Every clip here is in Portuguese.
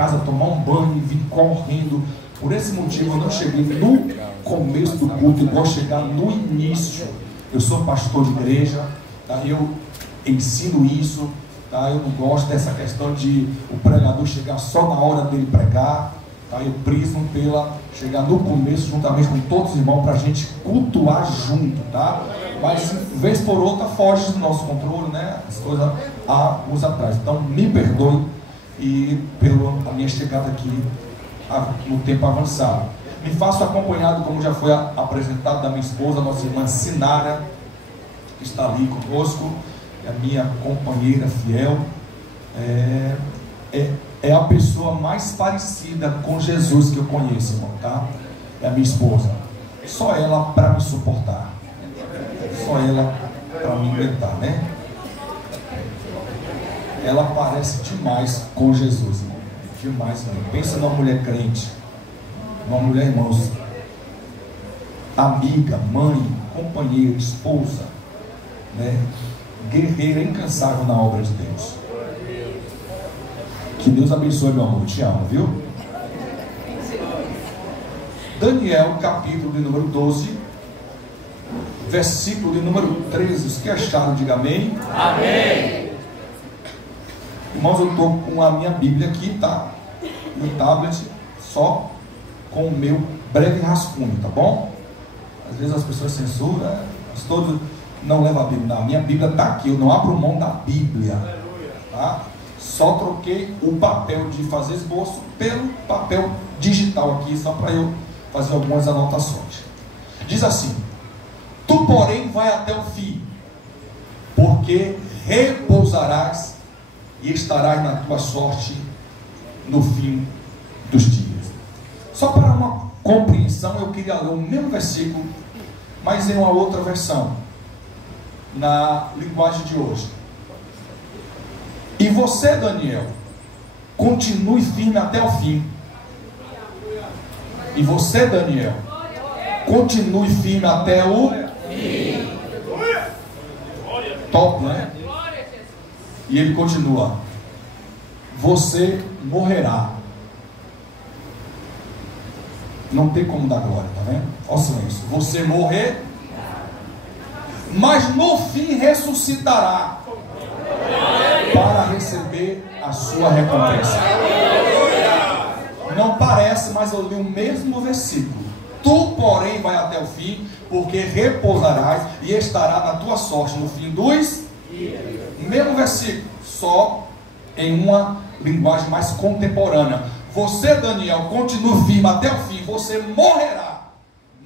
casa tomar um banho e vim correndo. Por esse motivo eu não cheguei no começo do culto, eu vou chegar no início. Eu sou pastor de igreja, tá? Eu ensino isso, tá? Eu não gosto dessa questão de o pregador chegar só na hora dele pregar, tá? Eu priso pela chegar no começo juntamente com todos os irmãos para a gente cultuar junto, tá? Mas vez por outra foge do nosso controle, né? As coisas há uns atrás. Então me perdoe e pela minha chegada aqui no tempo avançado. Me faço acompanhado, como já foi apresentado, da minha esposa, nossa irmã Sinara, que está ali conosco, é a minha companheira fiel. É a pessoa mais parecida com Jesus que eu conheço, irmão, tá? É a minha esposa. Só ela para me suportar. Só ela para me aguentar, né? Ela parece demais com Jesus, irmão. Demais mesmo. Pensa numa mulher crente, uma mulher, irmãos, amiga, mãe, companheira, esposa, né? Guerreira incansável na obra de Deus. Que Deus abençoe, meu amor, te amo, viu? Daniel, capítulo de número 12, versículo de número 13. Os que acharam, diga amém. Amém. Irmãos, eu estou com a minha Bíblia aqui, tá? No tablet, só com o meu breve rascunho, tá bom? Às vezes as pessoas censuram, mas todos não levam a Bíblia. Não, a minha Bíblia está aqui, eu não abro mão da Bíblia, tá? Só troquei o papel de fazer esboço pelo papel digital aqui, só para eu fazer algumas anotações. Diz assim: tu, porém, vai até o fim, porque repousarás e estarás na tua sorte no fim dos dias. Só para uma compreensão, eu queria ler o mesmo versículo, mas em uma outra versão, na linguagem de hoje. E você, Daniel, continue firme até o fim. E você, Daniel, continue firme até o fim. Top, né? E ele continua: você morrerá. Não tem como dar glória, tá vendo? Olha o silêncio. Você morrer, mas no fim ressuscitará para receber a sua recompensa. Não parece, mas eu li o mesmo versículo. Tu, porém, vai até o fim, porque repousarás e estará na tua sorte no fim dos dias. Mesmo versículo, só em uma linguagem mais contemporânea. Você, Daniel, continue firme até o fim. Você morrerá,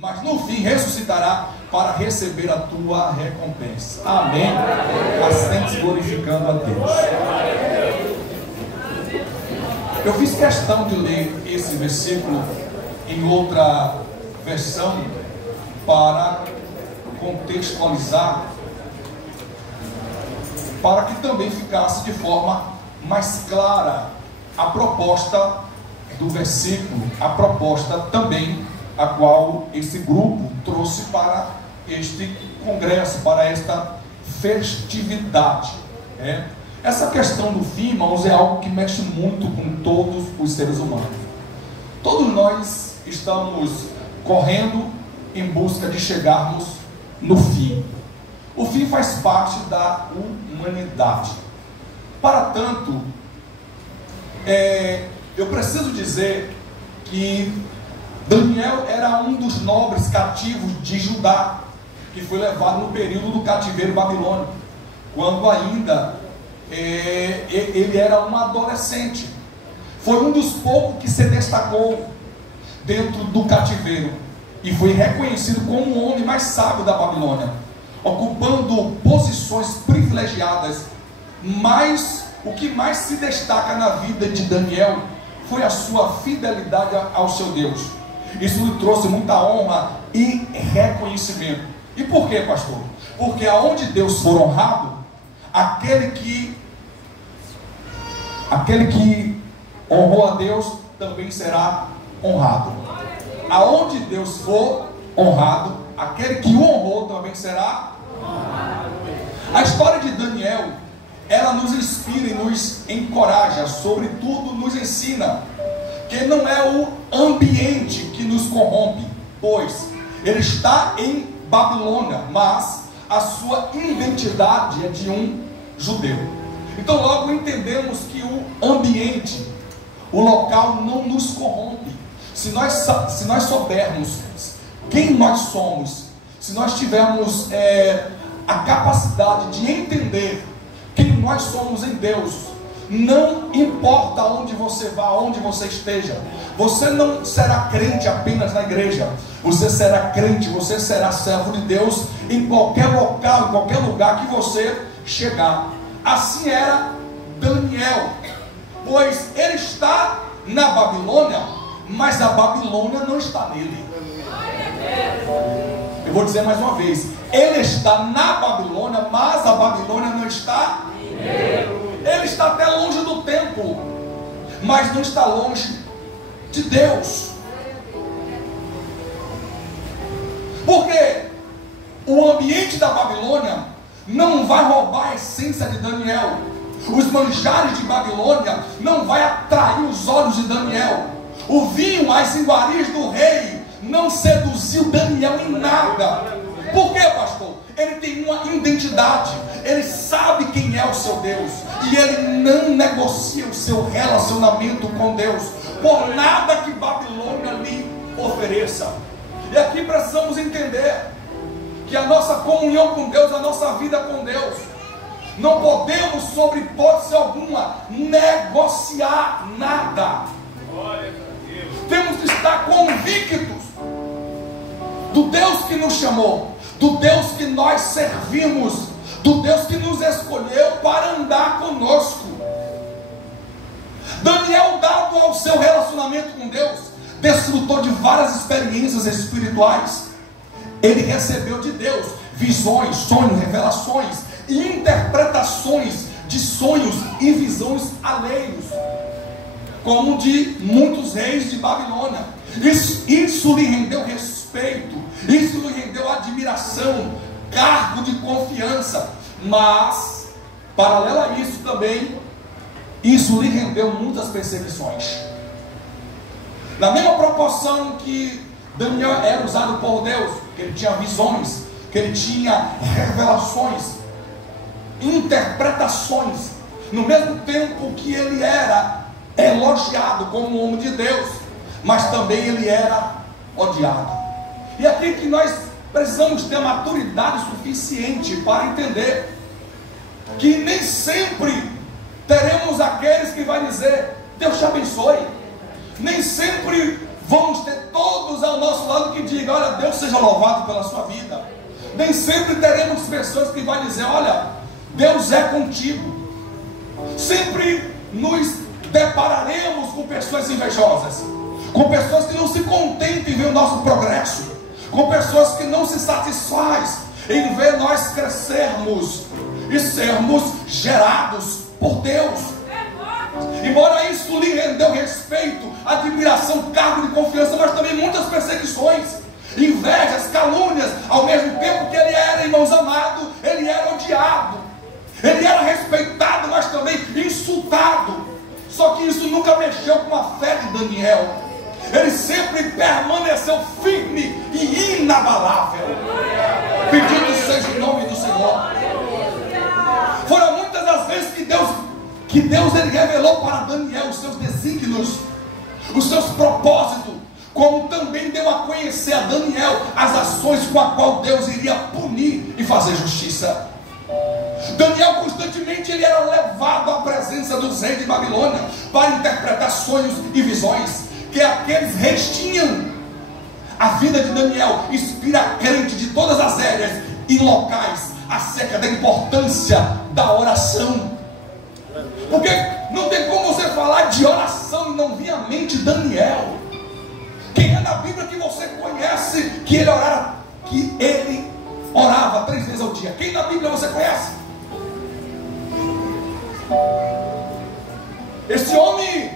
mas no fim ressuscitará para receber a tua recompensa. Amém? Assim glorificando a Deus. Eu fiz questão de ler esse versículo em outra versão para contextualizar, para que também ficasse de forma mais clara a proposta do versículo, a proposta também a qual esse grupo trouxe para este congresso, para esta festividade. Essa questão do fim, irmãos, é algo que mexe muito com todos os seres humanos. Todos nós estamos correndo em busca de chegarmos no fim. O fim faz parte da humanidade. Para tanto, eu preciso dizer que Daniel era um dos nobres cativos de Judá, que foi levado no período do cativeiro babilônico, quando ainda ele era um adolescente. Foi um dos poucos que se destacou dentro do cativeiro e foi reconhecido como o homem mais sábio da Babilônia, ocupando posições privilegiadas. Mas o que mais se destaca na vida de Daniel foi a sua fidelidade ao seu Deus. Isso lhe trouxe muita honra e reconhecimento. E por quê, pastor? Porque aonde Deus for honrado, aquele que honrou a Deus também será honrado. Aonde Deus for honrado, aquele que o honrou também será honrado. A história de Daniel ela nos inspira e nos encoraja, sobretudo nos ensina que não é o ambiente que nos corrompe, pois ele está em Babilônia, mas a sua identidade é de um judeu. Então logo entendemos que o ambiente, o local não nos corrompe. Se nós soubermos quem nós somos, se nós tivermos a capacidade de entender quem nós somos em Deus, não importa onde você vá, onde você esteja, você não será crente apenas na igreja, você será crente, você será servo de Deus em qualquer local, em qualquer lugar que você chegar. Assim era Daniel, pois ele está na Babilônia, mas a Babilônia não está nele. Eu vou dizer mais uma vez, ele está na Babilônia, mas a Babilônia não está nele. Ele está até longe do templo, mas não está longe de Deus. Porque o ambiente da Babilônia não vai roubar a essência de Daniel. Os manjares de Babilônia não vai atrair os olhos de Daniel. O vinho, as iguarias do rei não seduziu Daniel em nada. Por quê, pastor? Ele tem uma identidade, ele sabe quem é o seu Deus, e ele não negocia o seu relacionamento com Deus por nada que Babilônia lhe ofereça. E aqui precisamos entender que a nossa comunhão com Deus, a nossa vida com Deus, não podemos, sob hipótese alguma, negociar nada. Temos que estar convictos do Deus que nos chamou, do Deus que nós servimos, do Deus que nos escolheu para andar conosco. Daniel, dado ao seu relacionamento com Deus, desfrutou de várias experiências espirituais. Ele recebeu de Deus visões, sonhos, revelações e interpretações de sonhos e visões alheios, como de muitos reis de Babilônia. Isso lhe rendeu respeito, isso lhe rendeu admiração, cargo de confiança. Mas, paralelo a isso também, isso lhe rendeu muitas perseguições. Na mesma proporção que Daniel era usado por Deus, que ele tinha visões, que ele tinha revelações, interpretações, no mesmo tempo que ele era elogiado como homem de Deus, mas também ele era odiado. E aqui que nós precisamos ter maturidade suficiente para entender que nem sempre teremos aqueles que vai dizer Deus te abençoe. Nem sempre vamos ter todos ao nosso lado que digam olha, Deus seja louvado pela sua vida. Nem sempre teremos pessoas que vão dizer olha, Deus é contigo. Sempre nos depararemos com pessoas invejosas, com pessoas que não se contentam em ver o nosso progresso, com pessoas que não se satisfazem em ver nós crescermos e sermos gerados por Deus. Embora isso lhe rendeu respeito, admiração, cargo de confiança, mas também muitas perseguições, invejas, calúnias. Ao mesmo tempo que ele era, irmãos amados, ele era odiado, ele era respeitado, mas também insultado. Só que isso nunca mexeu com a fé de Daniel. Ele sempre permaneceu firme e inabalável, pedindo seja o nome do Senhor. Foram muitas as vezes que Deus ele revelou para Daniel os seus desígnios, os seus propósitos, como também deu a conhecer a Daniel as ações com a qual Deus iria punir e fazer justiça. Daniel constantemente ele era levado à presença dos reis de Babilônia para interpretar sonhos e visões que aqueles reis tinham. A vida de Daniel inspira a crente de todas as áreas e locais acerca da importância da oração. Porque não tem como você falar de oração e não vir à mente Daniel. Quem é na Bíblia que você conhece que ele orava 3 vezes ao dia? Quem na Bíblia você conhece? Esse homem,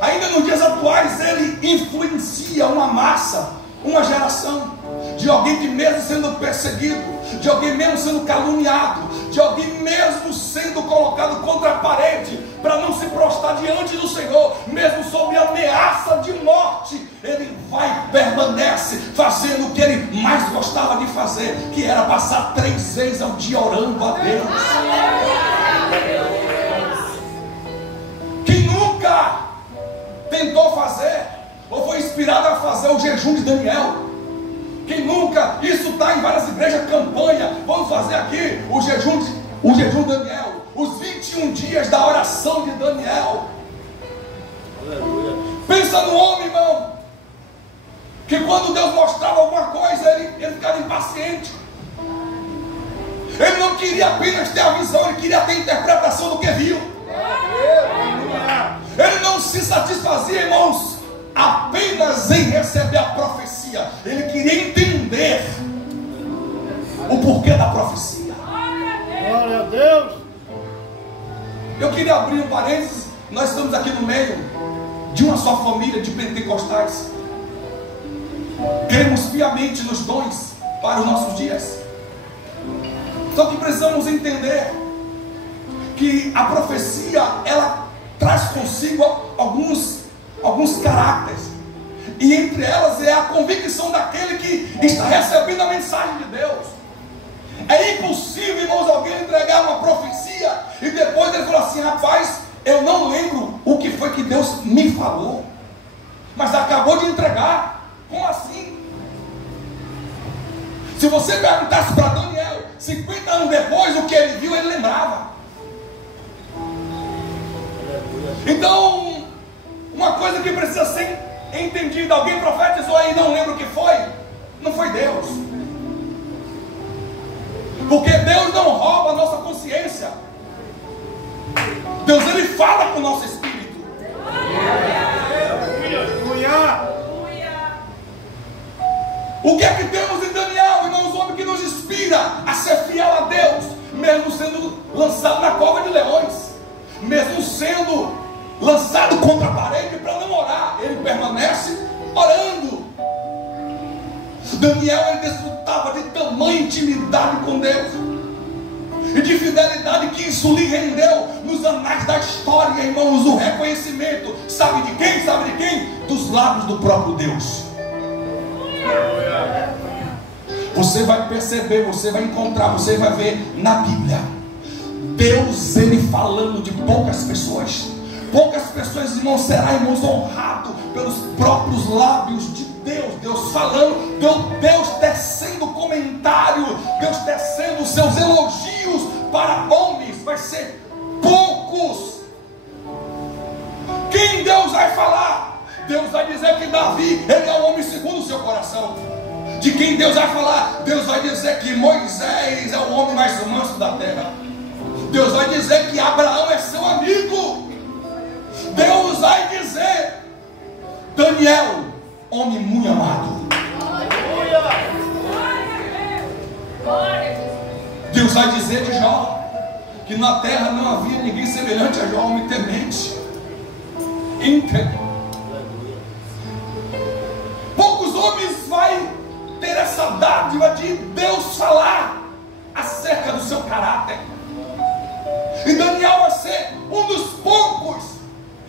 ainda nos dias atuais, ele influencia uma massa, uma geração, de alguém que mesmo sendo perseguido, de alguém mesmo sendo caluniado, de alguém mesmo mesmo sendo colocado contra a parede, para não se prostrar diante do Senhor, mesmo sob ameaça de morte, ele vai e permanece fazendo o que ele mais gostava de fazer, que era passar 3 vezes ao dia orando a Deus. Quem nunca tentou fazer, ou foi inspirado a fazer o jejum de Daniel? Quem nunca? Isso está em várias igrejas, campanha. Vamos fazer aqui o jejum de Daniel, os 21 dias da oração de Daniel. Aleluia. Pensa no homem, irmão, que quando Deus mostrava alguma coisa, ele ficava impaciente. Ele não queria apenas ter a visão, ele queria ter a interpretação do que viu. Ele não se satisfazia, irmãos, apenas em receber a profecia. Ele queria entender o porquê da profecia. Glória a Deus. Eu queria abrir um parênteses. Nós estamos aqui no meio de uma só família de pentecostais. Cremos piamente nos dons para os nossos dias. Só que precisamos entender que a profecia, ela traz consigo alguns caracteres, e entre elas é a convicção daquele que está recebendo a mensagem de Deus. É impossível, irmãos, alguém entregar uma profecia e depois ele falar assim: rapaz, eu não lembro o que foi que Deus me falou, mas acabou de entregar. Como assim? Se você perguntasse para Daniel 50 anos depois o que ele viu, ele lembrava. Então, uma coisa que precisa ser entendida: alguém profetizou aí, não lembra o que foi? Não foi Deus. Porque Deus não rouba a nossa consciência. Deus, ele fala com o nosso espírito. O que é que temos em Daniel, irmãos? Um homem que nos inspira a ser fiel a Deus, mesmo sendo lançado na cova de leões, mesmo sendo lançado contra a parede para não orar, ele permanece orando. Daniel, ele desfrutava de tamanha intimidade com Deus e de fidelidade, que isso lhe rendeu nos anais da história, irmãos, o reconhecimento. Sabe de quem? Sabe de quem? Dos lábios do próprio Deus. Você vai perceber, você vai encontrar, você vai ver na Bíblia Deus, ele falando de poucas pessoas. Poucas pessoas, irmãos, será, irmãos, honrado pelos próprios lábios de Deus. Deus falando, Deus tecendo comentário, Deus tecendo os seus elogios para homens. Vai ser poucos. Quem Deus vai falar? Deus vai dizer que Davi, ele é um homem segundo o seu coração. De quem Deus vai falar? Deus vai dizer que Moisés é o homem mais manso da terra. Deus vai dizer que Abraão é seu amigo. Deus vai dizer Daniel, homem muito amado. Deus vai dizer de Jó que na terra não havia ninguém semelhante a Jó, homem temente, íntegro. Poucos homens vai ter essa dádiva de Deus falar acerca do seu caráter. E Daniel vai ser um dos poucos.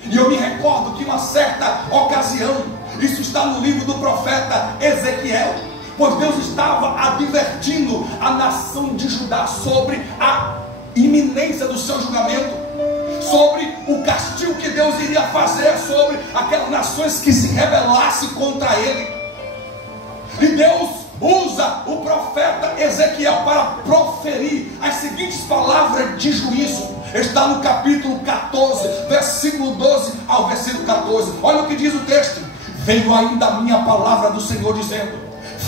E eu me recordo que uma certa ocasião, isso está no livro do profeta Ezequiel, pois Deus estava advertindo a nação de Judá sobre a iminência do seu julgamento, sobre o castigo que Deus iria fazer sobre aquelas nações que se rebelassem contra ele. E Deus usa o profeta Ezequiel para proferir as seguintes palavras de juízo. Está no capítulo 14, versículo 12 ao versículo 14. Olha o que diz o texto: veio ainda a minha palavra do Senhor dizendo: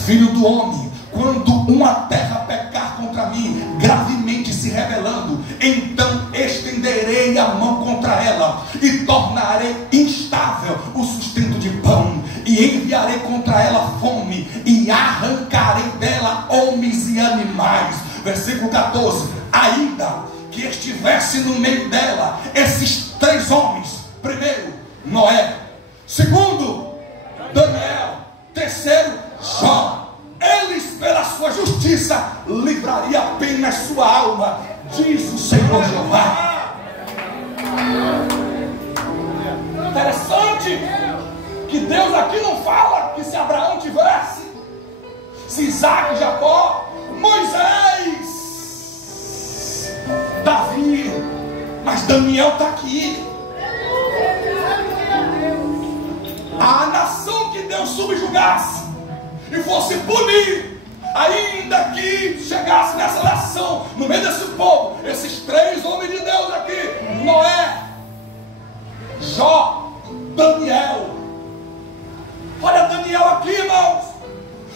filho do homem, quando uma terra pecar contra mim, gravemente se rebelando, então estenderei a mão contra ela e tornarei instável o sustento de pão, e enviarei contra ela fome, e arrancarei dela homens e animais. Versículo 14: ainda que estivesse no meio dela esses 3 homens: primeiro, Noé; segundo, Daniel; terceiro, Jó. Eles, pela sua justiça, livraria apenas sua alma, diz o Senhor Interessante que Deus aqui não fala que se Abraão tivesse, se Isaac, Jacó, Moisés, Davi, mas Daniel está aqui. A nação que Deus subjugasse e fosse punir, ainda que chegasse nessa nação, no meio desse povo, esses 3 homens de Deus aqui, Noé, Jó, Daniel. Olha Daniel aqui, irmãos.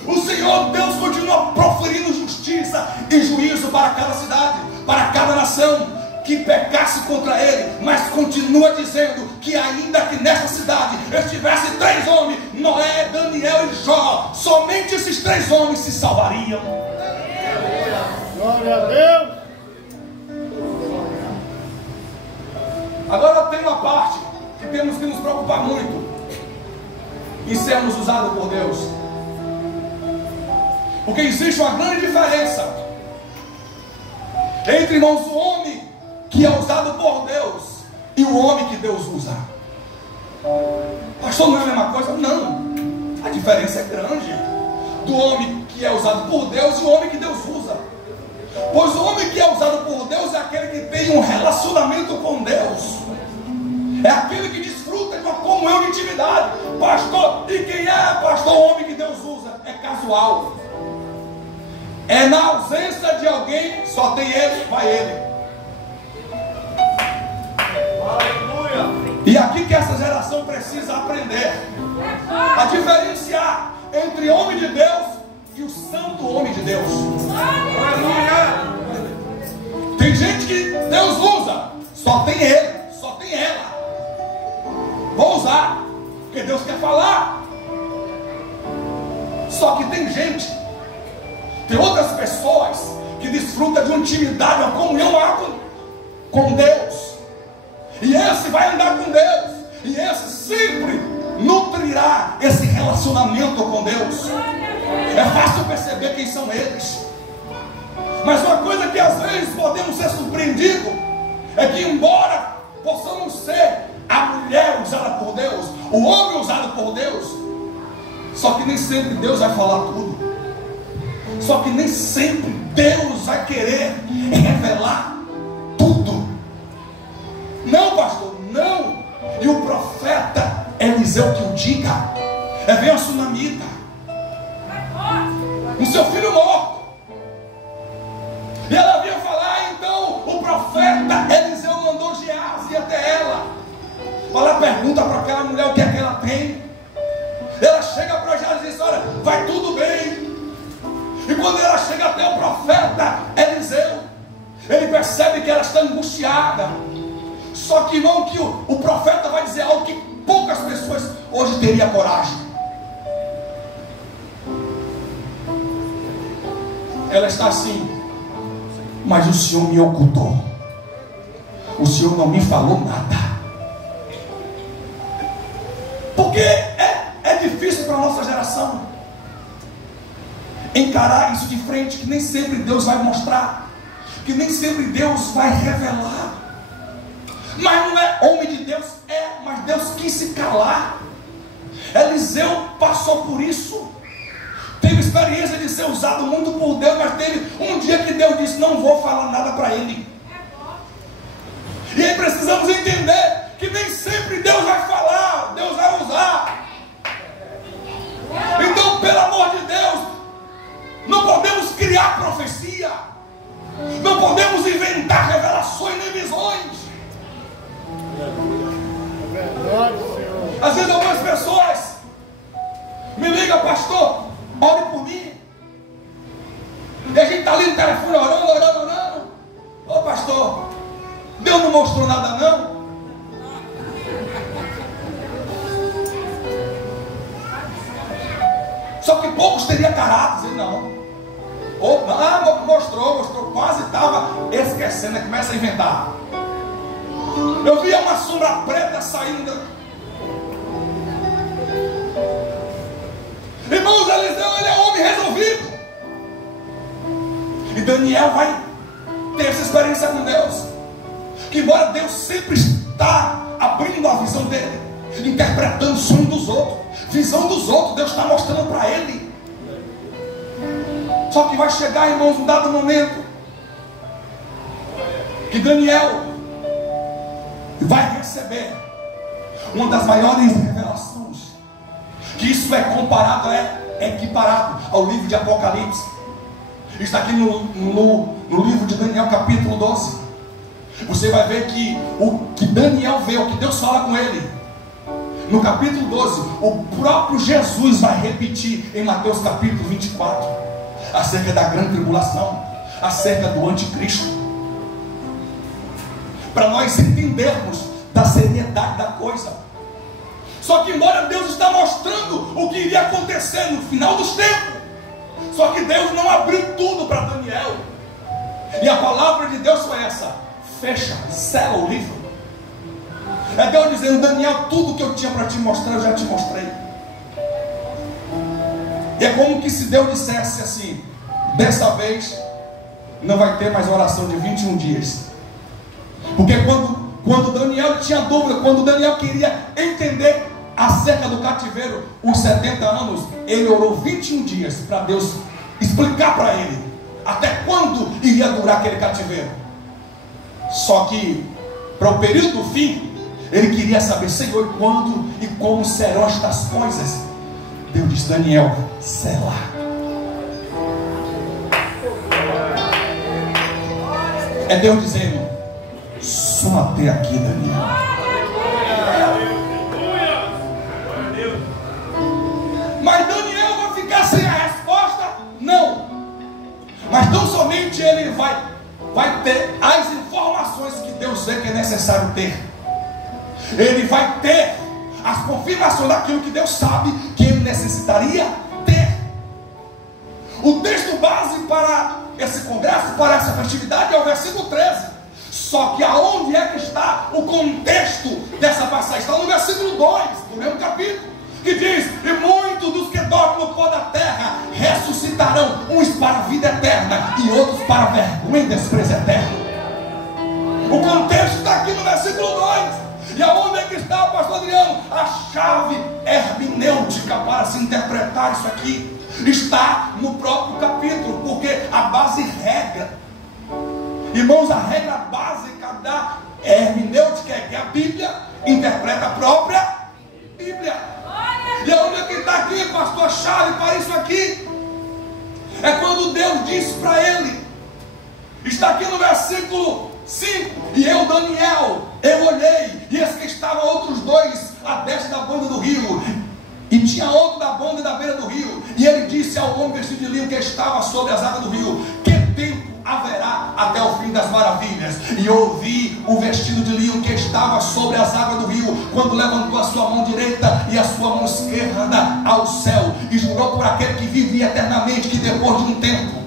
O Senhor Deus continua proferindo justiça e juízo para cada cidade, para cada nação que pecasse contra ele, mas continua dizendo que ainda que nessa cidade estivesse 3 homens, Noé, Daniel e Jó, somente esses 3 homens se salvariam. Glória a Deus. Agora tem uma parte que temos que nos preocupar muito em sermos usados por Deus, porque existe uma grande diferença entre, irmãos, o homem que é usado por Deus e o homem que Deus usa. Pastor, não é a mesma coisa? Não, a diferença é grande do homem que é usado por Deus e o homem que Deus usa. Pois o homem que é usado por Deus é aquele que tem um relacionamento com Deus, é aquele que desfruta de uma comunhão de intimidade. Pastor, e quem é pastor? O homem que Deus usa é casual, é na ausência de alguém, só tem ele, vai ele. Aleluia. E aqui que essa geração precisa aprender a diferenciar entre homem de Deus e o santo homem de Deus. Aleluia. Tem gente que Deus usa, só tem ele, só tem ela. Vou usar, porque Deus quer falar. Só que tem gente, tem outras pessoas que desfrutam de uma intimidade, uma comunhão com Deus. E esse vai andar com Deus, e esse sempre nutrirá esse relacionamento com Deus. É fácil perceber quem são eles. Mas uma coisa que às vezes podemos ser surpreendidos é que, embora possamos ser a mulher usada por Deus, o homem usado por Deus, só que nem sempre Deus vai falar tudo. Só que nem sempre Deus vai querer revelar tudo. Não, pastor, não. E o profeta Eliseu que o diga. Veio a sunamita, o seu filho morto, e ela vinha falar. Então o profeta Eliseu mandou Geazi ir até ela. Ela pergunta para aquela mulher o que é que ela tem. Ela chega para Geazi e diz: olha, vai tudo bem. E quando ela chega até o profeta Eliseu, ele percebe que ela está angustiada. Só que, irmão, que o profeta vai dizer algo que poucas pessoas hoje teriam coragem. Ela está assim: mas o Senhor me ocultou, o Senhor não me falou nada. Porque é difícil para a nossa geração encarar isso de frente, que nem sempre Deus vai mostrar, que nem sempre Deus vai revelar. Mas não é homem de Deus, mas Deus quis se calar. Eliseu passou por isso, teve experiência de ser usado muito por Deus, mas teve um dia que Deus disse: não vou falar nada para ele. E aí precisamos entender que nem sempre Deus vai falar, Deus vai usar. Então, pelo amor de Deus, não podemos criar profecia, não podemos inventar revelações nem visões. Às vezes algumas pessoas me ligam: pastor, ore por mim. E a gente está ali no telefone orando. Ô pastor, Deus não mostrou nada não? Só que poucos teriam caráter, dizer não. Mostrou, quase estava esquecendo, começa a inventar. Eu via uma sombra preta saindo. Irmãos, Eliseu, ele é homem resolvido. E Daniel vai ter essa experiência com Deus, que embora Deus sempre está abrindo a visão dele, interpretando o sonho dos outros, visão dos outros. Deus está mostrando para ele. Só que vai chegar, irmãos, um dado momento que Daniel vai receber uma das maiores revelações, que isso é comparado, equiparado ao livro de Apocalipse. Está aqui no livro de Daniel, capítulo 12. Você vai ver que o que Daniel vê, o que Deus fala com ele, no capítulo 12, o próprio Jesus vai repetir em Mateus capítulo 24, acerca da grande tribulação, acerca do anticristo, para nós entendermos da seriedade da coisa. Só que embora Deus está mostrando o que iria acontecer no final dos tempos, só que Deus não abriu tudo para Daniel. E a palavra de Deus foi essa: fecha, sela o livro. É Deus dizendo: Daniel, tudo que eu tinha para te mostrar, eu já te mostrei. E é como que se Deus dissesse assim: dessa vez não vai ter mais oração de 21 dias. Porque quando Daniel tinha dúvida, quando Daniel queria entender acerca do cativeiro, os 70 anos, ele orou 21 dias para Deus explicar para ele até quando iria durar aquele cativeiro. Só que para o período do fim, ele queria saber: Senhor, quando e como serão estas coisas? Deus disse: Daniel, sela. É Deus dizendo: só até aqui, Daniel. Mas Daniel vai ficar sem a resposta? Não. Mas tão somente ele vai ter as informações que Deus vê que é necessário ter. Ele vai ter as confirmações daquilo que Deus sabe que ele necessitaria ter. O texto base para esse congresso, para essa festividade, é o versículo 13. Só que aonde é que está o contexto dessa passagem? Está no versículo 2 do mesmo capítulo, que diz: e muitos dos que dormem no pó da terra ressuscitarão, uns para a vida eterna e outros para a vergonha e desprezo eterno. O contexto está aqui no versículo 2. E aonde é que está, pastor Adriano? A chave hermenêutica para se interpretar isso aqui está no próprio capítulo, porque a base regra, irmãos, a regra básica da hermenêutica é que a Bíblia interpreta a própria Bíblia. E aonde é que está aqui, pastor, a chave para isso aqui? É quando Deus disse para ele, está aqui no versículo 5: e eu, Daniel, eu olhei, e eis que estavam outros dois à destra da banda do rio, e tinha outro da banda e da beira do rio, e ele disse ao homem vestido de linho que estava sobre as águas do rio: que tempo haverá até o fim das maravilhas? E ouvi o vestido de linho que estava sobre as águas do rio, quando levantou a sua mão direita e a sua mão esquerda ao céu, e jurou por aquele que vivia eternamente, que depois de um tempo,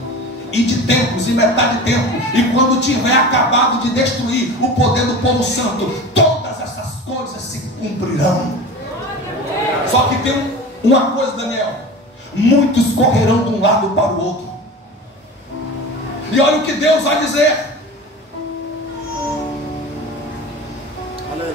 e de tempos, e metade de tempo, e quando tiver acabado de destruir o poder do povo santo, todas essas coisas se cumprirão. Só que tem uma coisa, Daniel: muitos correrão de um lado para o outro. E olha o que Deus vai dizer: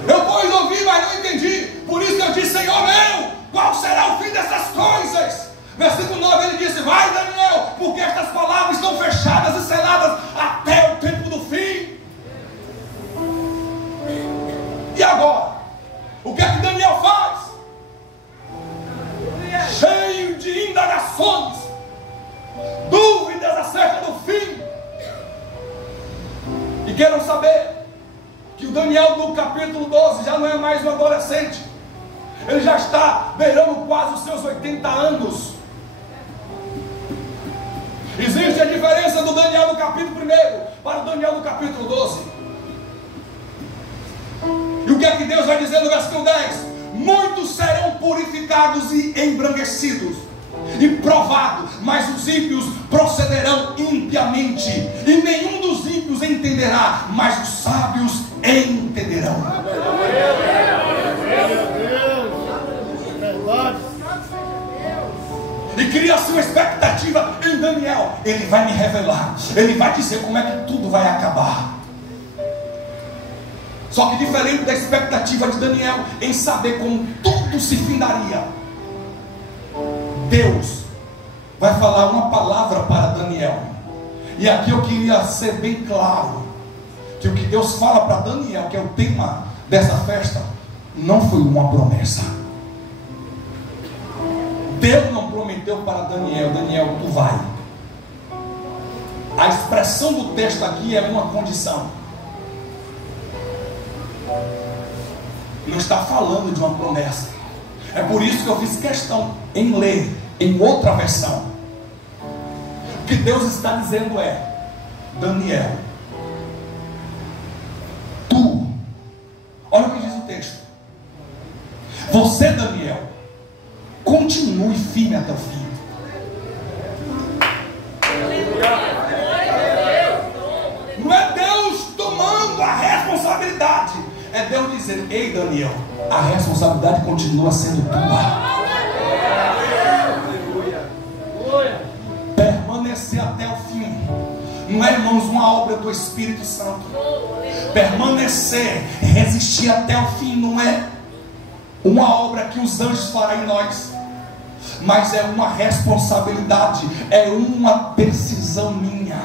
eu pois ouvi, mas não entendi, por isso que eu disse: Senhor meu, qual será o fim dessas coisas? Versículo 9, ele disse: vai, Daniel, porque estas palavras estão fechadas e seladas até o tempo do fim. E agora, o que é que Daniel faz? Cheio de indagações, dúvidas acerca do fim. E queiram saber que o Daniel do capítulo 12 já não é mais um adolescente. Ele já está beirando quase os seus 80 anos. Existe a diferença do Daniel do capítulo 1 para o Daniel do capítulo 12. E o que é que Deus vai dizer no versículo 10? Muitos serão purificados e embranquecidos e provados, mas os ímpios procederão impiamente, e nenhum dos ímpios entenderá, mas os sábios entenderão. E cria-se uma expectativa em Daniel: ele vai me revelar, ele vai dizer como é que tudo vai acabar. Só que diferente da expectativa de Daniel em saber como tudo se findaria, Deus vai falar uma palavra para Daniel. E aqui eu queria ser bem claro, que o que Deus fala para Daniel, que é o tema dessa festa, não foi uma promessa. Deus não prometeu para Daniel: Daniel, tu vai. A expressão do texto aqui é uma condição. Não está falando de uma promessa. É por isso que eu fiz questão em ler em outra versão. O que Deus está dizendo é: Daniel, tu, olha o que diz o texto. Você, Daniel, continue firme até o fim. Não é Deus tomando a responsabilidade, é Deus dizendo: ei, Daniel, a responsabilidade continua sendo tua. Permanecer até o fim. Não é, irmãos, uma obra do Espírito Santo. Permanecer, resistir até o fim, não é uma obra que os anjos farão em nós, mas é uma responsabilidade, é uma decisão minha.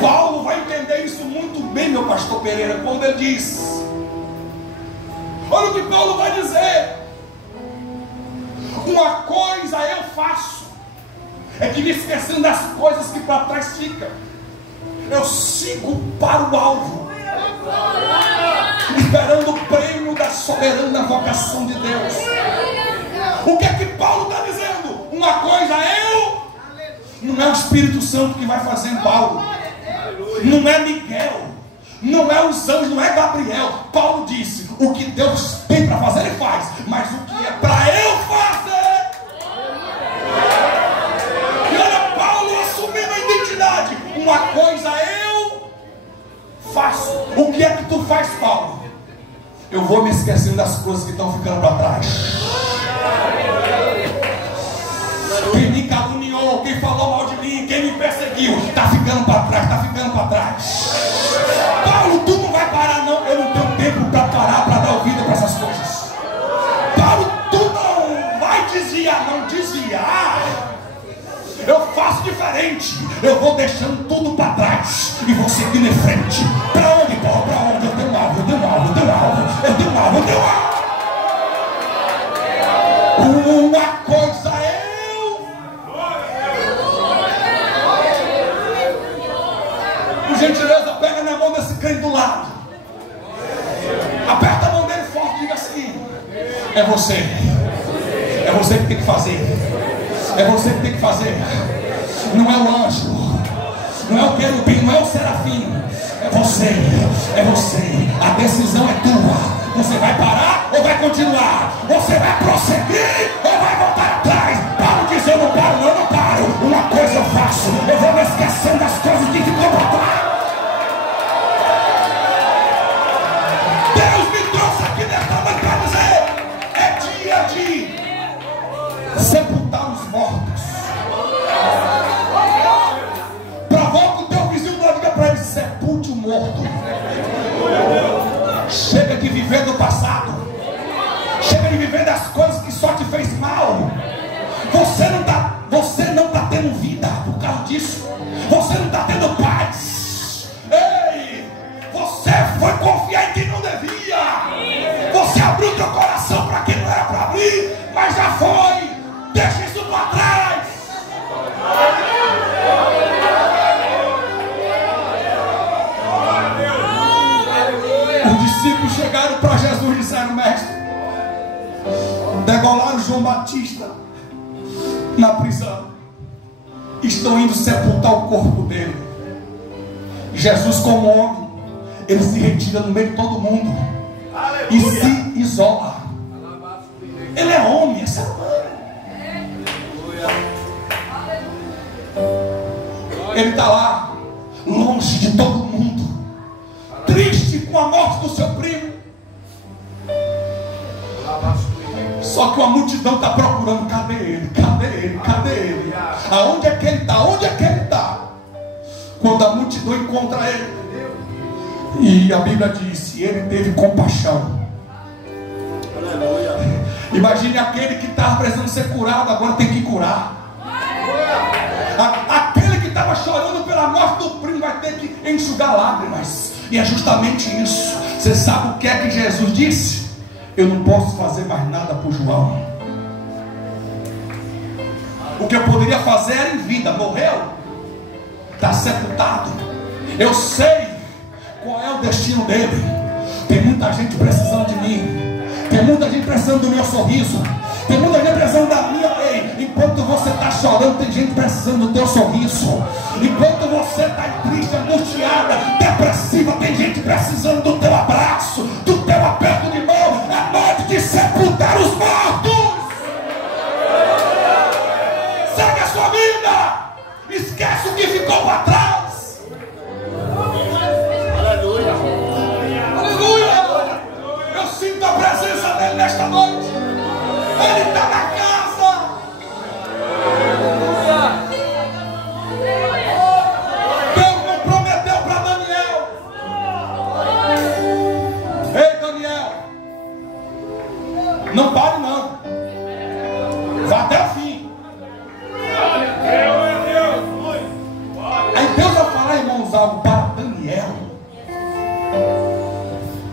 Paulo vai entender isso muito bem, meu pastor Pereira, quando ele diz, olha o que Paulo vai dizer: uma coisa eu faço, é que me esquecendo das coisas que para trás ficam, eu sigo para o alvo, esperando o prêmio da soberana vocação de Deus. O que é que Paulo está dizendo? Uma coisa eu, não é o Espírito Santo que vai fazer em Paulo, não é Miguel, não é os anjos, não é Gabriel. Paulo disse: o que Deus tem para fazer, ele faz, mas o que é para eu fazer. E olha Paulo assumindo a identidade: uma coisa eu faço. O que é que tu faz, Paulo? Eu vou me esquecendo das coisas que estão ficando para trás. Quem me caluniou, quem falou mal de mim, quem me perseguiu, está ficando para trás, está ficando para trás. Paulo, tu não vai parar não. Eu não tenho tempo para parar, para dar ouvido para essas coisas. Paulo, tu não vai desviar, não desviar. Eu faço diferente. Eu vou deixando tudo para trás e vou seguindo em frente. Para onde, Paulo? Para onde? Eu tenho alvo, eu tenho alvo, eu tenho alvo, eu tenho alvo, eu tenho alvo. Uma coisa eu. Por gentileza, pega na mão desse crente do lado. Aperta a mão dele forte e diga assim: é você. É você que tem que fazer. É você que tem que fazer. Não é o anjo, não é o querubim, não é o serafim. É você, é você. A decisão é tua. Você vai parar ou vai continuar? Você vai prosseguir ou vai voltar atrás? Paulo diz: eu não paro, eu não paro. Uma coisa eu faço, eu vou me esquecendo das coisas que ficam para trás. Deus me trouxe aqui nesta noite para dizer: é dia de sepultar os mortos. Provoca o teu vizinho do lado, diga para ele: sepulte o morto. Chega de viver do passado. Chega de viver das coisas que só te fez mal. Você não está tendo vida por causa disso. Você não está tendo paz. Ei, você foi confiar em quem não devia. Você abriu teu coração para quem não era para abrir, mas já foi. Deixa isso para trás. Os discípulos chegaram para Jesus e disseram: mestre, degolaram João Batista na prisão, estão indo sepultar o corpo dele. Jesus, como homem, ele se retira no meio de todo mundo e se isola. Ele é homem, é ser humano. Ele está lá, longe de todo mundo, triste com a morte do seu primo. Só que uma multidão está procurando: cadê ele? Cadê ele? Cadê ele? Aonde é que ele está? Onde é que ele está? Quando a multidão encontra ele, E a Bíblia diz: ele teve compaixão. Aleluia. Imagine aquele que estava precisando ser curado, agora tem que curar. Aquele que estava chorando pela morte do primo vai ter que enxugar lágrimas. E é justamente isso. Você sabe o que é que Jesus disse? Eu não posso fazer mais nada por João. O que eu poderia fazer era em vida. Morreu, está sepultado. Eu sei qual é o destino dele. Tem muita gente precisando de mim. Tem muita gente precisando do meu sorriso. Tem muita gente precisando da minha lei. Enquanto você está chorando, tem gente precisando do teu sorriso. Enquanto você está triste, angustiada, depressiva, tem gente precisando do teu abraço, do teu aperto de mão. É noite de sepultar os mortos. Segue a sua vida. Esquece o que ficou para trás. Aleluia. Aleluia. Eu sinto a presença dele nesta noite. Ele está na casa. Deus não prometeu para Daniel. Ei, Daniel, não pare não. Vá até o fim. Aí Deus vai falar, irmãos, algo para Daniel,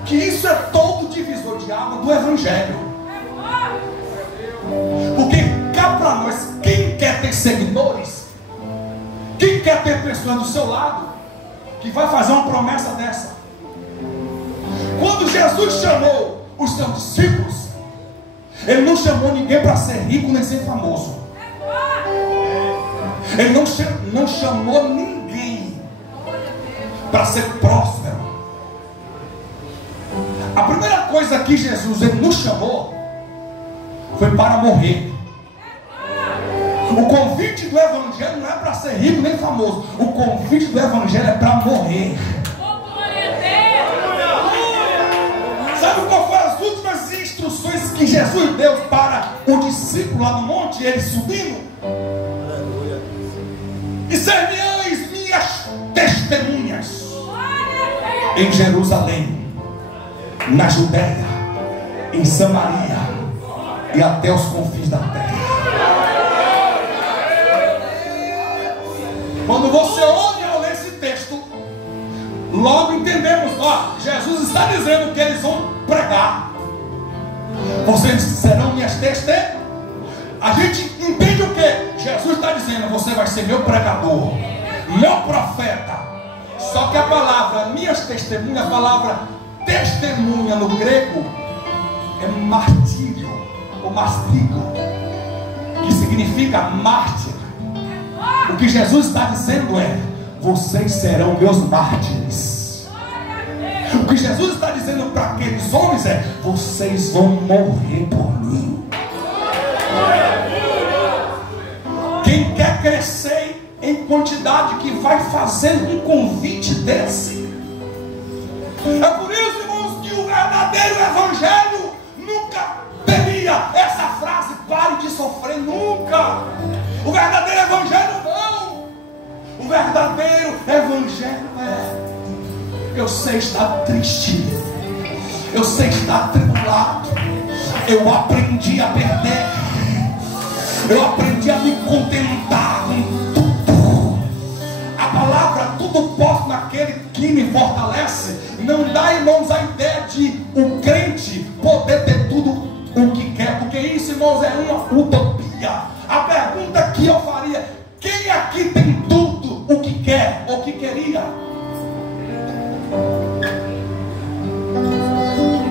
que isso é todo divisor de água do Evangelho. Porque cá para nós, quem quer ter seguidores, quem quer ter pessoas do seu lado, que vai fazer uma promessa dessa? Quando Jesus chamou os seus discípulos, ele não chamou ninguém para ser rico nem ser famoso. Ele não chamou ninguém para ser próspero. A primeira coisa que Jesus ele nos chamou foi para morrer. O convite do Evangelho não é para ser rico nem famoso. O convite do Evangelho é para morrer. Sabe qual foram as últimas instruções que Jesus deu para o discípulo lá no monte, ele subindo? E ser-me-ães minhas testemunhas em Jerusalém, na Judéia, em Samaria e até os confins da terra. Quando você ouve ao ler esse texto, logo entendemos, Jesus está dizendo que eles vão pregar. Vocês serão minhas testemunhas. A gente entende o que? Jesus está dizendo, você vai ser meu pregador, meu profeta. Só que a palavra minhas testemunhas, a palavra testemunha no grego é martírio, ou mastigo, que significa mártir. O que Jesus está dizendo é, vocês serão meus mártires. O que Jesus está dizendo para aqueles homens é, vocês vão morrer por mim. Quem quer crescer em quantidade, que vai fazer um convite desse. É por isso, irmãos, que o verdadeiro Evangelho nunca teria essa frase, pare de sofrer, nunca. O verdadeiro Evangelho não. O verdadeiro Evangelho é, eu sei estar triste, eu sei estar atribulado, eu aprendi a perder, eu aprendi a me contentar com tudo. A palavra tudo posso naquele que me fortalece não dá, irmãos, a ideia de um crente poder ter tudo o que quer, porque isso, irmãos, é uma utopia. A pergunta que eu faria, quem aqui tem tudo o que quer ou que queria?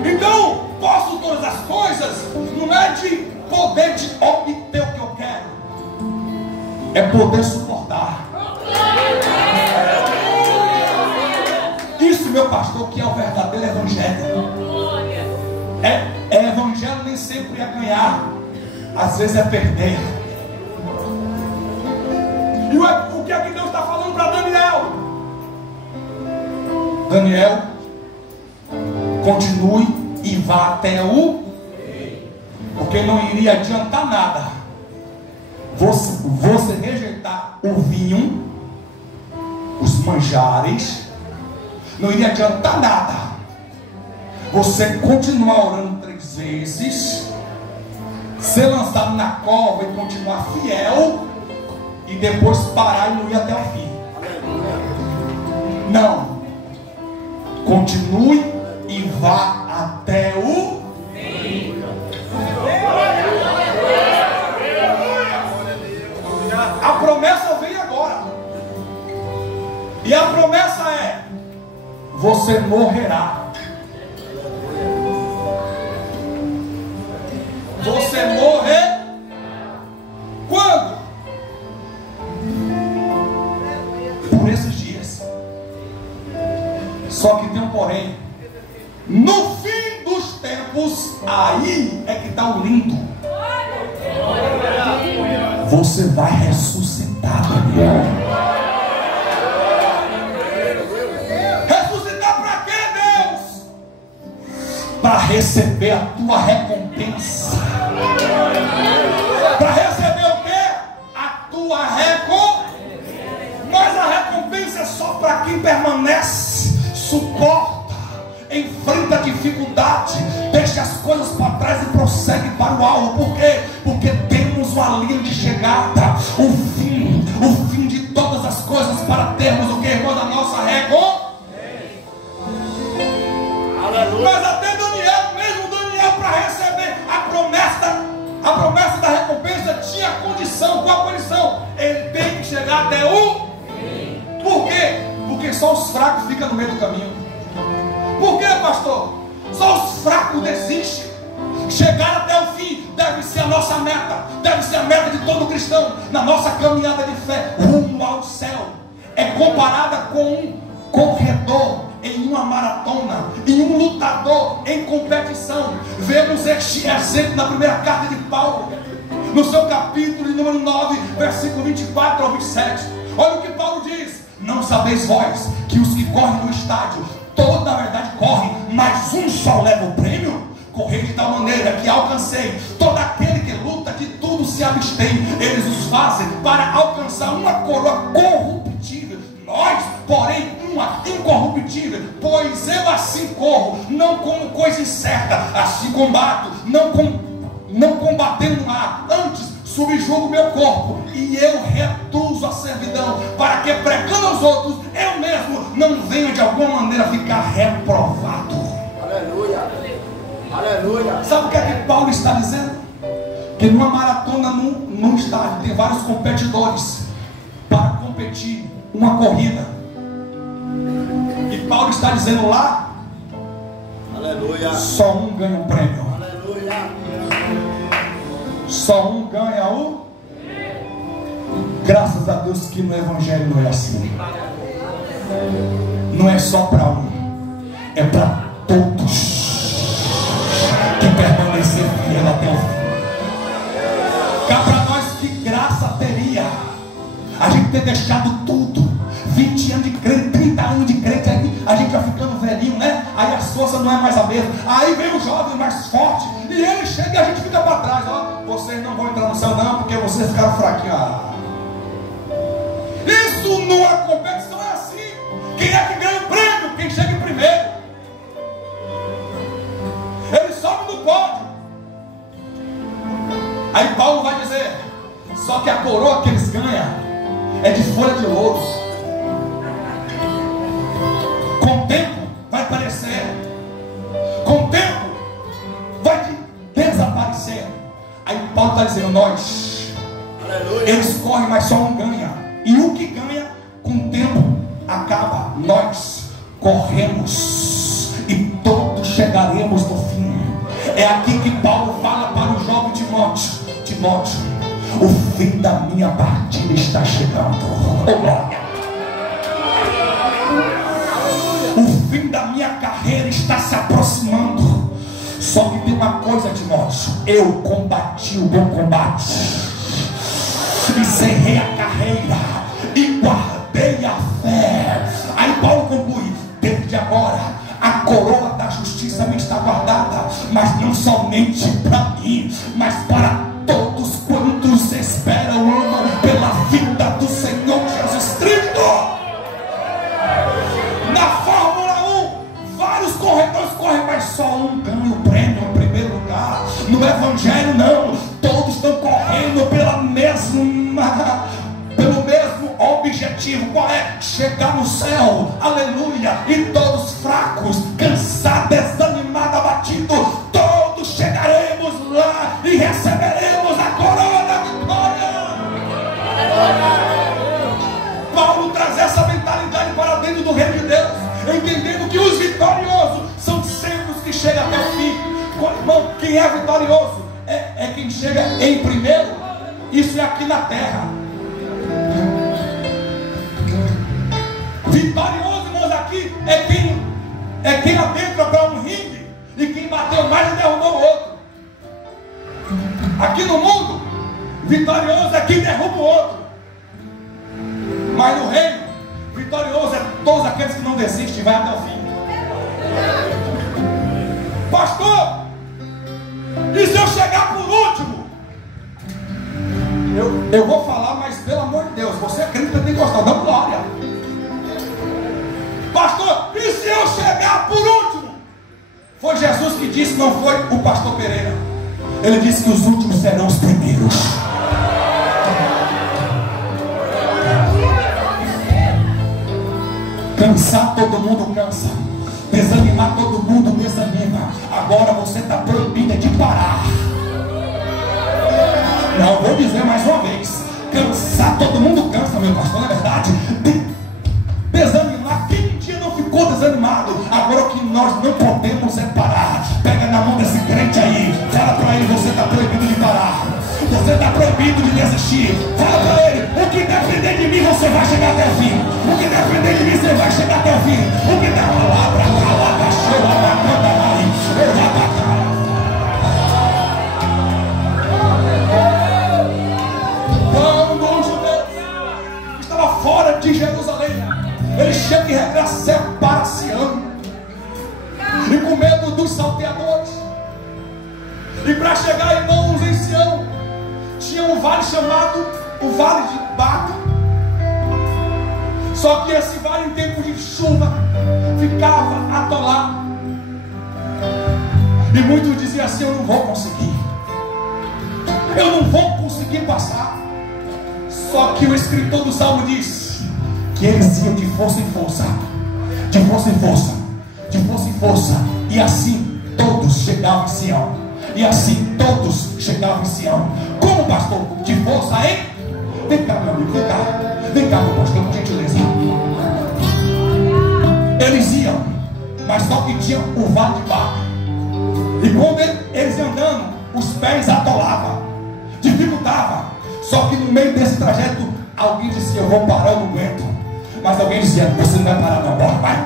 Então, posso todas as coisas, não é de poder de obter o que eu quero, é poder suportar. Isso, meu pastor, que é o verdadeiro Evangelho. É Evangelho, nem sempre é ganhar, às vezes é perder. E o que é que Deus está falando para Daniel? Daniel, continue e vá até o, porque não iria adiantar nada você rejeitar o vinho, os manjares, não iria adiantar nada você continuar orando 3 vezes, ser lançado na cova e continuar fiel, e depois parar e não ir até o fim. Não, continue e vá até o fim. A promessa vem agora, e a promessa é: você morrerá. Você morrer quando? Por esses dias. Só que tem um porém. No fim dos tempos, aí é que está o lindo. Você vai ressuscitar, Daniel. Ressuscitar para quê, Deus? Para receber a tua recompensa. Para receber o quê? A tua recompensa. Mas a recompensa é só para quem permanece, suporta, enfrenta a dificuldade, deixa as coisas para trás e prossegue para o alvo. Por quê? Porque temos uma linha de chegada, o fim de todas as coisas, para termos o que, irmão, da nossa recompensa. Mas até Daniel, mesmo Daniel, para receber a promessa da recompensa, tinha condição. Qual a condição? Ele tem que chegar até o fim. Por quê? Porque só os fracos ficam no meio do caminho. Por quê, pastor? Só os fracos desistem. Chegar até o fim deve ser a nossa meta, deve ser a meta de todo cristão na nossa caminhada de fé rumo ao céu. É comparada com um corredor em uma maratona, em um lutador em competição. Vemos este exemplo na primeira carta de Paulo, no seu capítulo número 9, versículo 24 ao 27. Olha o que Paulo diz: não sabeis vós que os que correm no estádio, todos na verdade correm, mas um só leva o prêmio? Correi de tal maneira que alcancei. Todo aquele que luta de tudo se abstém. Eles os fazem para alcançar uma coroa corruptível, nós, porém, uma incorruptível. Pois eu assim corro, não como coisa incerta, assim combato, não combatendo no ar, antes subjugo meu corpo, e eu reduzo a servidão, para que pregando aos outros, eu mesmo não venha de alguma maneira ficar reprovado. Aleluia. Aleluia. Sabe o que é que Paulo está dizendo? Que numa maratona, num estádio, tem vários competidores para competir uma corrida. E Paulo está dizendo lá: aleluia, só um ganha o prêmio. Aleluia. Só um ganha o. Graças a Deus que no Evangelho não é assim. Não é só para um, é para todos que permanecer fiel até o fim. Cá para nós, que graça teria a gente ter deixado tudo, 20 anos de crente, 30 anos de crente, aí a gente vai ficando velhinho, né? Aí as forças não é mais a mesma. Aí vem o jovem mais forte, e ele chega e a gente fica para trás. Ó, vocês não vão entrar no céu não, porque vocês ficaram fraquinhos. Isso numa competição é assim. Quem é que ganha o prêmio? Quem chega em primeiro. Ele sobe no pódio. Aí Paulo vai dizer: só que a coroa que eles ganham é de folha de ouro. Com o tempo vai aparecer, com o tempo vai desaparecer. Aí Paulo está dizendo: nós, aleluia, eles correm, mas só um ganha. E o que ganha, com o tempo acaba. Nós corremos e todos chegaremos no fim. É aqui que Paulo fala para o jovem Timóteo: Timóteo, o fim da minha partida está chegando. Oh, glória. O fim da minha carreira está se aproximando. Só que tem uma coisa, Timóteo: eu combati o bom combate, encerrei a carreira e guardei a fé. Aí Paulo conclui: desde agora a coroa da justiça me está guardada, mas não somente para mim, mas para todos quantos esperam, amam pela vida do Senhor Jesus Cristo. Na Fórmula ministério, não. Todos estão correndo pelo mesmo objetivo. Qual é? Chegar no céu, aleluia. E todos fracos, cansados, desanimados, abatidos, todos chegaremos lá e receberemos a coroa da vitória. Paulo traz essa mentalidade para dentro do reino de Deus, entendendo que os vitoriosos são sempre os que chegam até o fim. Irmão, quem é vitorioso é quem chega em primeiro. Isso é aqui na terra. Vitorioso, irmãos, aqui é quem adentra para um ringue e quem bateu mais e derrubou o outro. Aqui no mundo, vitorioso é quem derruba o outro. Mas no reino, vitorioso é todos aqueles que não desistem e vai até o fim. Pastor, e se eu chegar por último? Eu vou falar, mas pelo amor de Deus, você acredita que tem que gostar, dá glória. Pastor, e se eu chegar por último? Foi Jesus que disse, não foi o pastor Pereira. Ele disse que os últimos serão os primeiros. Cansar todo mundo cansa, desanimar todo mundo desanima. Agora você está proibida de parar. Não, vou dizer mais uma vez: cansar todo mundo cansa, meu pastor, na verdade. Desanimar, quem um dia não ficou desanimado? Agora o que nós não podemos é parar. Pega na mão desse crente aí, fala para ele: você está proibido de parar, você está proibido de desistir. Fala para ele: o que depender de mim você vai chegar até o fim. O que depender de mim você vai chegar até o fim. O que dá palavra, calada, cheia, bacana, mãe, quando os judeus estavam fora de Jerusalém, eles tinham que regressar para Sião, e com medo dos salteadores. E para chegar, irmãos, em Sião, tinha um vale chamado o Vale de Baca. Só que esse vale, em tempo de chuva, ficava atolado. E muitos diziam assim: eu não vou conseguir, eu não vou conseguir passar. Só que o escritor do Salmo diz que eles iam de força em força, de força em força, de força em força. E assim todos chegavam em Sião. E assim todos chegavam em Sião. Como, pastor? De força, hein? Vem cá, meu amigo, vem cá. Vem cá, meu pastor, por gentileza. Eles iam, mas só que tinham o Vale de Baca. E quando eles iam andando, os pés atolavam, dificultava. Só que no meio desse trajeto, alguém dizia: eu vou parar, eu não aguento. Mas alguém dizia: você não vai parar não, bora, vai.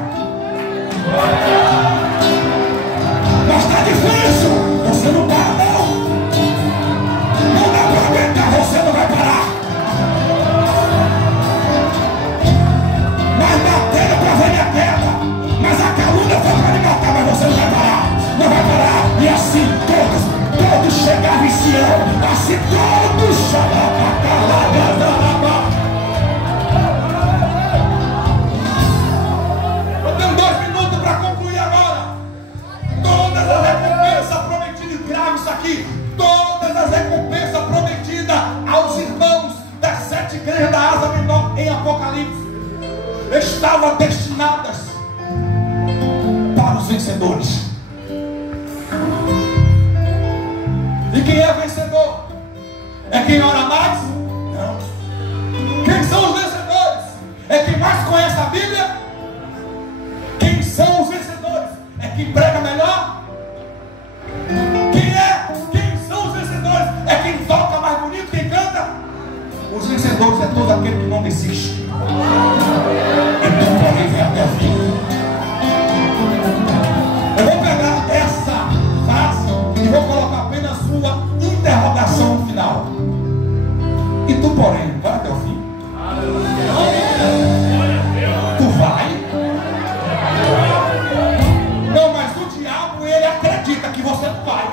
Mas está difícil, você não para não. Não dá para aguentar, você não vai parar. Mas bateram para ver a queda, mas a calúnia foi para me matar, mas você não vai parar, não vai parar. E assim todos chegavam em Sião, assim todos chamavam. Eu tenho 2 minutos para concluir agora. Todas as recompensas prometidas, grave isso aqui, todas as recompensas prometidas aos irmãos das 7 igrejas da Ásia Menor em Apocalipse estavam destinadas para os vencedores. E quem é vencedor? É quem ora mais? Não. Quem são os vencedores? É quem mais conhece a Bíblia? Quem são os vencedores? É quem prega melhor? Quem são os vencedores? É quem toca mais bonito, quem canta? Os vencedores é todo aquele que não desiste. Então, porém, vem até o fim. Eu vou pegar essa frase e vou colocar apenas uma interrogação no final. E tu, porém, vai até o fim? Tu vai? Não, mas o diabo, ele acredita que você não vai.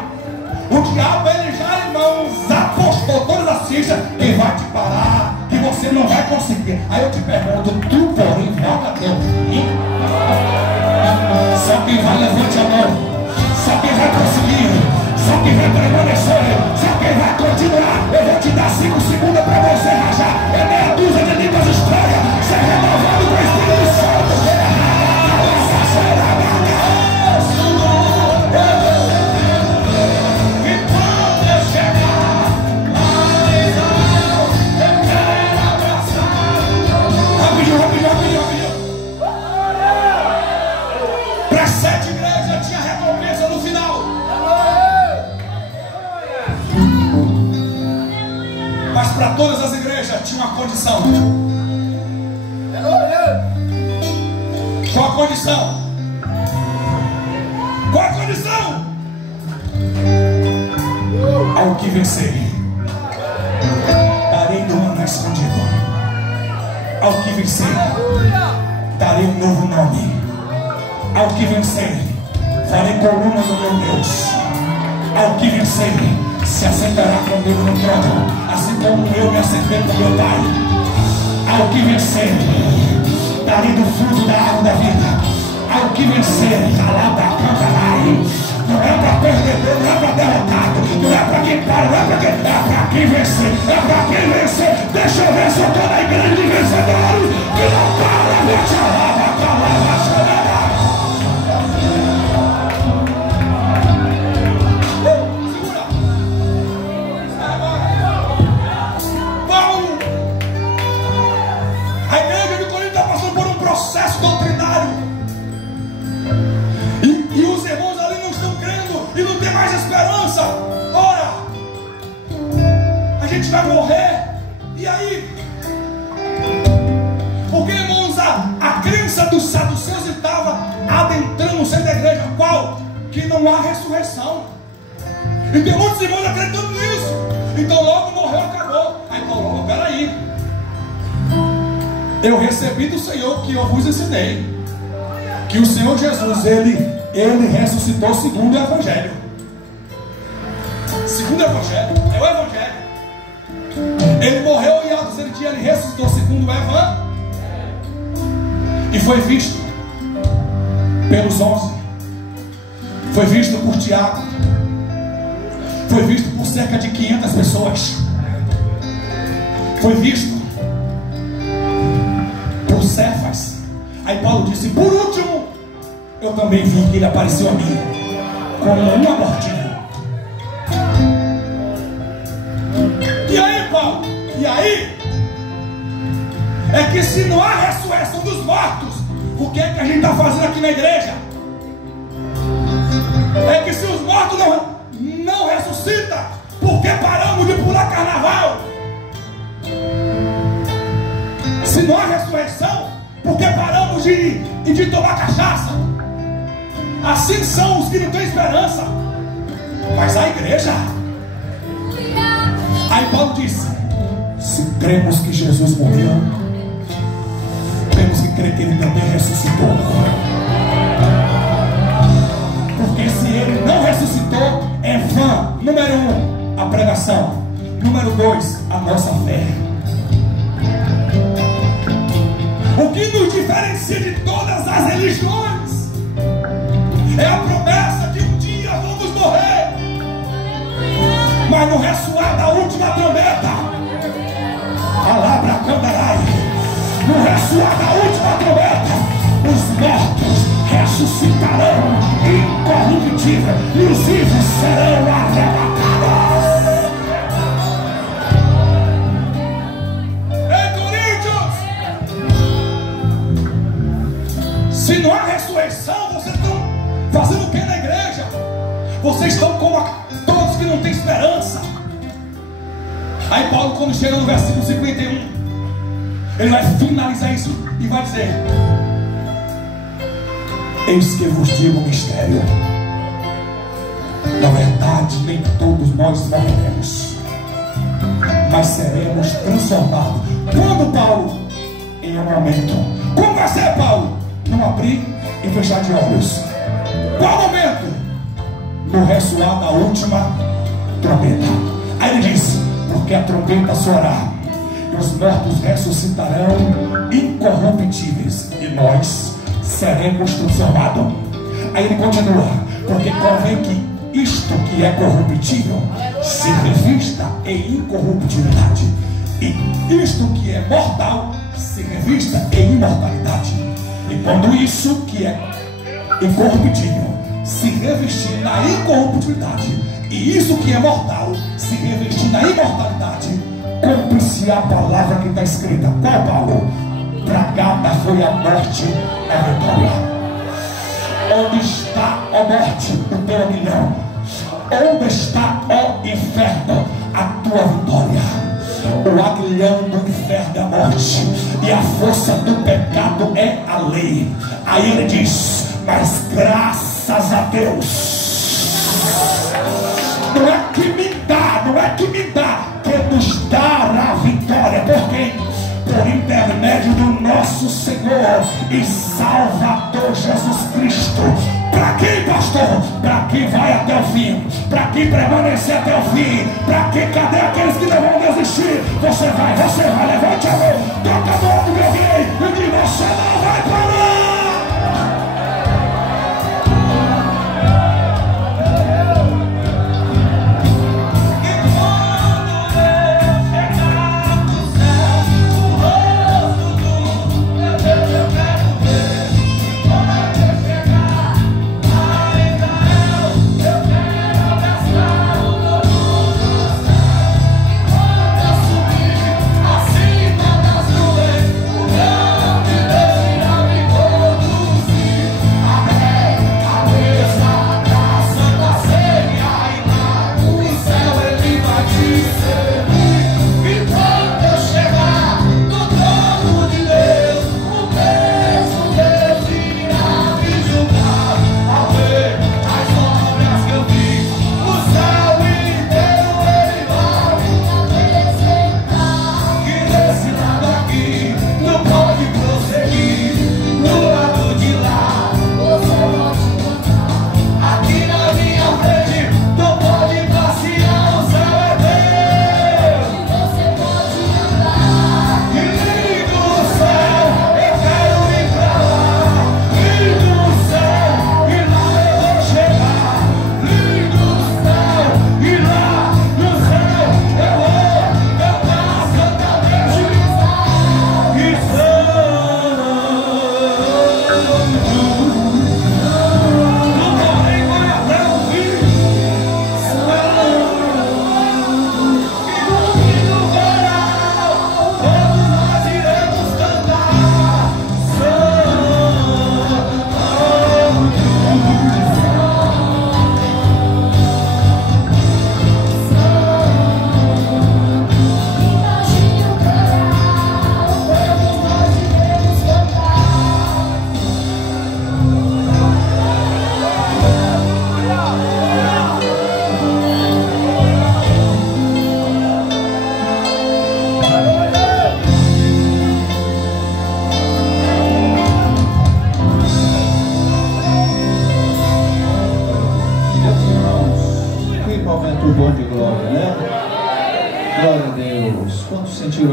O diabo, ele já, irmãos, apostou todas as fichas que vai te parar, que você não vai conseguir. Aí eu te pergunto: tu, porém, vai até o fim? Só quem vai, levante a mão. Só quem vai conseguir. Só só quem vai permanecer, só quem vai continuar. Eu vou te dar 5 segundos para você rajar. É meia dúzia de línguas estranhas, ser renovado com o Espírito Santo. Para 7 igrejas tinha recompensa no final. Mas para todas as igrejas tinha uma condição. Qual a condição? Qual a condição? Ao que vencer, darei do ano escondido. Ao que vencer, darei um novo nome. Ao que vencer, farei coluna do meu Deus. Ao que vencer, se assentará comigo no trono, assim como eu me assentei com meu Pai. Ao que vencer, darei do fruto da árvore da vida. Ao que vencer, calabacandarai. Não é para perdedor, não é para derrotado, não é para quem para, não é para quem, é para quem vencer, é para quem vencer. Deixa eu ver se eu estou na igreja de vencedores que não para, vou te alabar, segura. Paulo, a igreja de Corinto está passando por um processo doutrinário. E os irmãos ali não estão crendo e não tem mais esperança. Ora, a gente vai morrer. E aí? Porque, irmãos, a crença dos saduceus estava adentrando o centro da igreja. Qual? Que não há ressurreição. E tem muitos irmãos acreditando nisso. Então logo morreu, acabou. Aí Paulo, peraí, eu recebi do Senhor que eu vos ensinei, que o Senhor Jesus, ele ressuscitou segundo o Evangelho. Segundo o Evangelho, é o Evangelho. Ele morreu e ao terceiro dia ele ressuscitou segundo o Evangelho. E foi visto pelos 11. Foi visto por Tiago. Foi visto por cerca de 500 pessoas. Foi visto por Cefas. Aí Paulo disse, por último, eu também vi que ele apareceu a mim como um abortivo. E aí, Paulo? E aí? É que se não há ressurreição dos mortos, o que é que a gente está fazendo aqui na igreja? É que se os mortos não ressuscitam, por que paramos de pular carnaval? Se não há ressurreição, por que paramos de tomar cachaça? Assim são os que não têm esperança. Mas a igreja, aí Paulo disse, se cremos que Jesus morreu, temos que crer que ele também ressuscitou. Porque se ele não ressuscitou, é vã, número 1, a pregação, número 2, a nossa fé. O que nos diferencia de todas as religiões é a promessa de um dia vamos morrer. Mas no ressoar da última trombeta, Alabracandarai, no ressoar da última trombeta, os mortos ressuscitarão incorruptível e os vivos serão arrebatados. Ei, Coríntios, se não há ressurreição, vocês estão fazendo o que na igreja? Vocês estão como todos que não têm esperança. Aí Paulo, quando chega no versículo 51, ele vai finalizar isso e vai dizer, eis que vos digo um mistério. Na verdade, nem todos nós morreremos, mas seremos transformados. Quando, Paulo? Em um momento. Como vai ser, Paulo? Não abrir e fechar de olhos. Qual momento? No ressoar da última trombeta. Aí ele diz, porque a trombeta soará e os mortos ressuscitarão incorruptíveis e nós seremos transformados. Aí ele continua, porque convém que isto que é corruptível se revista em incorruptibilidade, e isto que é mortal se revista em imortalidade. E quando isso que é incorruptível se revestir na incorruptibilidade, e isso que é mortal se revestir na imortalidade, cumpre-se a palavra que está escrita. Qual, Paulo? Tragada foi a morte, a vitória. Onde está, ó morte, o teu aguilhão? Onde está, ó inferno, a tua vitória? O aguilhão do inferno é a morte, e a força do pecado é a lei. Aí ele diz: mas graças a Deus, não é que me dá, que nos dará a vitória. Por quem? Por intermédio do nosso Senhor e Salvador Jesus Cristo. Para quem, pastor? Para quem vai até o fim, para quem permanecer até o fim, para quem? Cadê aqueles que não vão desistir? Você vai, levante a mão, toca a mão do meu rei e diga: você não vai parar.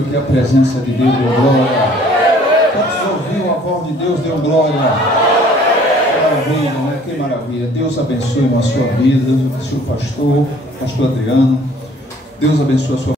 Que a presença de Deus deu glória. Quantos ouviu a voz de Deus deu glória? Maravilha, né? Que maravilha. Deus abençoe a sua vida, seu pastor Adriano. Deus abençoe a sua